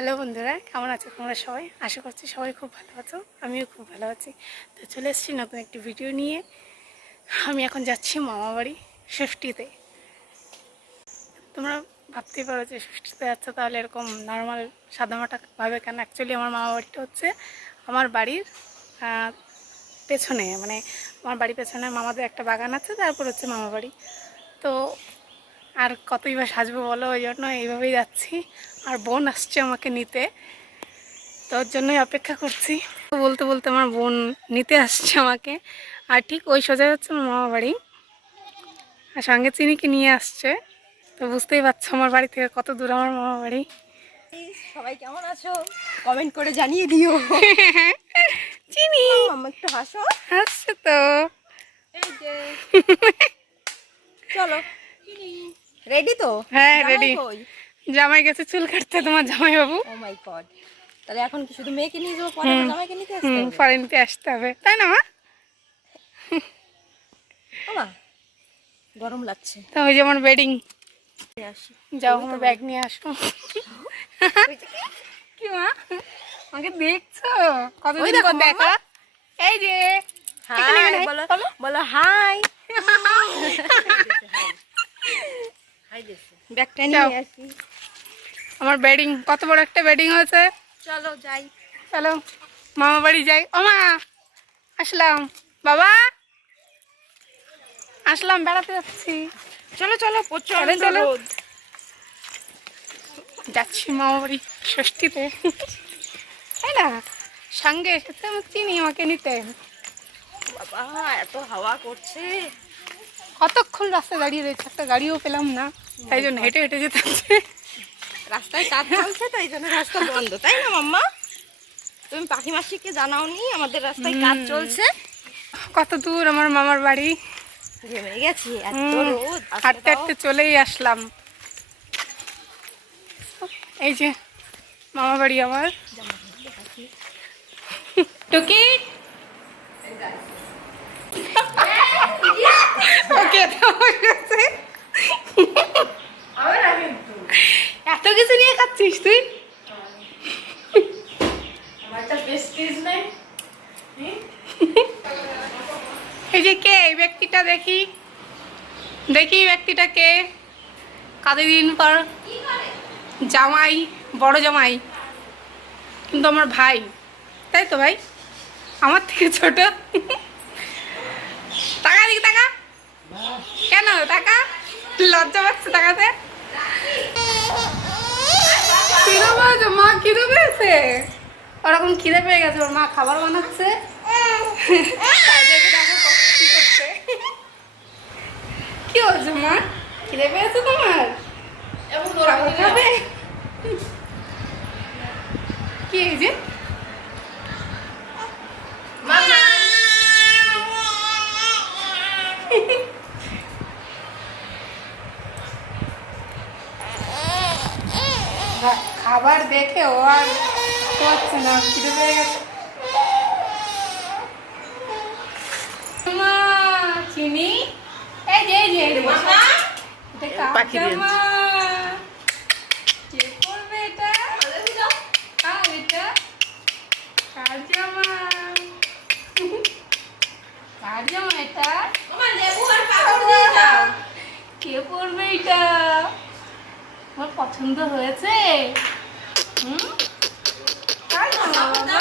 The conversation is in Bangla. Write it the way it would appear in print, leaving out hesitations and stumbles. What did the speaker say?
হ্যালো বন্ধুরা, কেমন আছো তোমরা সবাই? আশা করছি সবাই খুব ভালো আছো, আমিও খুব ভালো আছি। তো চলে এসেছি নতুন একটি ভিডিও নিয়ে। আমি এখন যাচ্ছি মামা বাড়ি ষষ্ঠীতে। তোমরা ভাবতেই পারো যে ষষ্ঠীতে যাচ্ছে তাহলে এরকম নর্মাল সাদামাটাভাবে কেন? অ্যাকচুয়ালি আমার মামা বাড়িটা হচ্ছে আমার বাড়ির পেছনে, মানে আমার বাড়ির পেছনে মামাদের একটা বাগান আছে, তারপর হচ্ছে মামা বাড়ি। তো আর কতই বা সাজবো বলো, ওই জন্য এইভাবেই যাচ্ছি। আর বোন আসছে আমাকে নিতে, তোর জন্যই অপেক্ষা করছি। বলতে বলতে আমার বোন নিতে আসছে আমাকে, আর ঠিক ওই সোজা হচ্ছে আমার মামা বাড়ি, আর সঙ্গে চিনিকে নিয়ে আসছে। তো বুঝতেই পারছো আমার বাড়ি থেকে কত দূর আমার মামা বাড়ি। সবাই কেমন আছো কমেন্ট করে জানিয়ে দিও। চিনি মাম্মা একটু হাসো। হাসছে তো। এই যে চলো, রেডি তো? হ্যাঁ জামাই রেডি। কই? জামাই গেছে চুল কাটতে, তোমার জামাই বাবু। ও মাই গড, তাহলে এখন কি শুধু মেয়েকে নিয়ে যাবো, পরে আবার জামাইকে নিতে আসতে হবে? পরে নিতে আসতে হবে, তাই না মা? ও মা, গরম লাগছে। তো ওই যেমন বেডিং, আসি, যাও আমার ব্যাগ নিয়ে আসো। কি মা, আমাকে দেখছো কতদিন পর দেখা? এই যে হাই বলো, বলো হাই। ব্যাগটা নিয়ে আসি। আমার বেডিং কত বড় একটা বেডিং হয়েছে। চলো যাই। চলো মামা বাড়ি যাই। ও মা, আসলাম। বাবা, আসলাম, বেড়াতে যাচ্ছি। চলো চলো, প্রচন্ড চলো রোদ। যাচ্ছি মামা বাড়ি ষষ্ঠীতে, তাই না? সঙ্গে এসেছে আমার চিনি আমাকে নিতে। বাবা এত হাওয়া করছে। কতক্ষণ রাস্তায় দাঁড়িয়ে রয়েছে, একটা গাড়িও পেলাম না, তাই জন্য হেঁটে হেঁটে যেতে হচ্ছে। রাস্তায় কাজ চলছে তো এই জন্য রাস্তা বন্ধ, তাই না মাম্মা? তুমি পাখি মাসিকে জানাওনি আমাদের রাস্তায় কাজ চলছে? কত দূর আমার মামার বাড়ি, ঘেমে গেছি, এত রোদ। হাঁটতে হাঁটতে চলেই আসলাম। এই যে মামা বাড়ি আমার। টুকি এত কিছু নিয়ে খাচ্ছিস তুই? এই যে কে এই ব্যক্তিটা, দেখি দেখি ব্যক্তিটা কে? কতদিন পর জামাই, বড় জামাই, কিন্তু আমার ভাই, তাই তো ভাই? আমার থেকে ছোট। টাকা দিকে টাকা, কেন টাকা? লজ্জা পাচ্ছে টাকাতে। খিদে পেয়েছে মা, খিদে পেয়েছে, ওরকম খিদে পেয়ে গেছে, ওর মা খাবার বানাচ্ছে। কি হয়েছে মা, খিদে পেয়েছে তোমার? খাবে কি? এই যে খাবার দেখে ও আর হচ্ছে না, খিদে পেয়ে গেছে। মা চিনি, এই যে এই যে এটা কাঁচা। কে করবে এটা? কার এটা? কার জামা? কার জামা এটা? কে পরবে এটা? আমার পছন্দ হয়েছে।